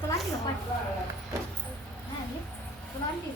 కులాంటి కులాంటి